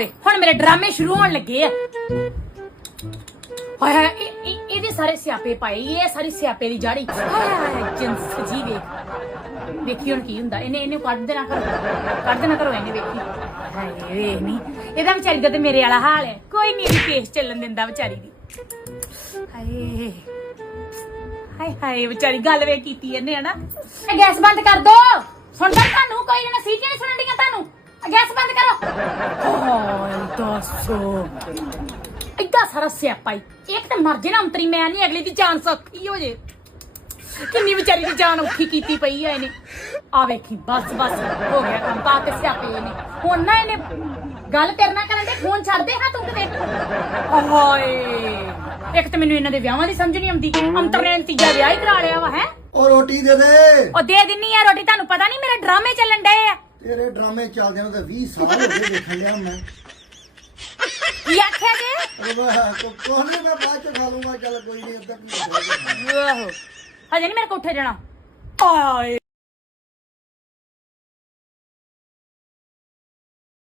ਆਵੇ ਹੁਣ ਮੇਰੇ ਡਰਾਮੇ ਸ਼ੁਰੂ ਹੋਣ ਲੱਗੇ ਆ। ਹਾਏ ਹਾਏ, ਇਹ- ਇਹ- ਇਹਦੇ ਸਾਰੇ ਸਿਆਪੇ ਪਾਏ। ਇਹ ਸਾਰੀ ਸਿਆਪੇ ਦੀ ਜਾੜੀ। ਹਾਏ ਹਾਏ ਜਿੰਸ ਜੀ ਵੇਖ। ਵੇਖੀ ਹੁਣ ਕੀ ਹੁੰਦਾ। ਇਹਨੇ ਇਹਨੂੰ ਕੱਢ ਦੇਣਾ ਕਰੋ ਕੱਢ ਦੇਣਾ ਕਰੋ ਇਹਨੇ ਵੇਖੀ। ਹਾਏ, ਵੇਖ ਨਹੀਂ ਇਹਦਾ ਵਿਚਾਰੀ ਦਾ ਤੇ ਮੇਰੇ ਵਾਲਾ ਹਾਲ ਹੈ। ਕੋਈ ਨਹੀਂ ਇਹਦੀ ਕੇਸ ਚੱਲਣ ਦਿੰਦਾ ਵਿਚਾਰੀ ਦੀ। ਹਾਏ ਹਾਏ ਹਾਏ, ਵਿਚਾਰੀ ਗੱਲ ਵੇ ਕੀਤੀ ਇਹਨੇ, ਹਨਾ। ਇਹ ਗੈਸ ਬੰਦ ਕਰ ਦੋ। ਸੁਣਦਾ ਤੁਹਾਨੂੰ? ਕੋਈ ਨਾ ਸੀਟੀ ਨਹੀਂ ਸੁਣਨ ਦੱਸੋ। ਇੱਡਾ ਸਾਰਾ ਸਿਆਪਾ ਇੱਕ ਤਾਂ ਮਰ ਜੇ ਨਾ ਅੰਤਰੀ ਮੈਂ ਨਹੀਂ ਅਗਲੀ ਦੀ ਜਾਨ ਸੌਖੀ ਹੋ ਜੇ। ਕਿੰਨੀ ਵਿਚਾਰੀ ਦੀ ਜਾਨ ਔਖੀ ਕੀਤੀ ਪਈ ਆ ਇਹਨੇ। ਆ ਵੇਖੀ ਬਸ ਬਸ ਹੋ ਗਿਆ ਕੰਮ ਪਾ ਕੇ ਸਿਆਪੇ ਇਹਨੇ। ਹੁਣ ਨਾ ਇਹਨੇ ਗੱਲ ਤੇਰੇ ਨਾਲ ਕਰਨ ਦੇ ਫੋਨ ਛੱਡ ਦੇ ਹਾਂ ਤੂੰ ਕਿਤੇ ਹਾਏ ਇੱਕ ਤਾਂ ਮੈਨੂੰ ਇਹਨਾਂ ਦੇ ਵਿਆਹਾਂ ਦੀ ਸਮਝ ਨਹੀਂ ਆਉਂਦੀ। ਅੰਤਰ ਨੇ ਤੀਜਾ ਵਿਆਹ ਹੀ ਕਰਾ ਲਿਆ ਵਾ ਹੈ? ਉਹ ਰੋਟੀ ਦੇ ਦੇ। ਉਹ ਦੇ ਦਿੰਨੀ ਆ ਰੋਟੀ ਤੁਹਾਨੂੰ ਪਤਾ ਨਹੀਂ ਮੇਰੇ ਡਰਾਮੇ ਚੱਲਣ ਡਏ ਆ। ਤੇਰੇ ਡਰਾਮੇ ਚੱਲਦੇ ਨੂੰ ਤਾਂ 20 ਸਾਲ ਹੋ ਗਏ ਦੇਖਣ ਲਿਆ ਮੈਂ। ਕੀ ਆਖਿਆ ਜੇ? ਉਹ ਮੈਂ ਕੋ ਕੋਹਨੇ ਮੈਂ ਬਾਅਦ ਚ ਖਾ ਲੂੰਗਾ ਚੱਲ ਕੋਈ ਨਹੀਂ ਅੱਧਾ ਕੀ। ਆਹੋ ਹਜੇ ਨਹੀਂ ਮੇਰੇ ਕੋਲ ਉੱਠੇ ਜਾਣਾ। ਆਏ।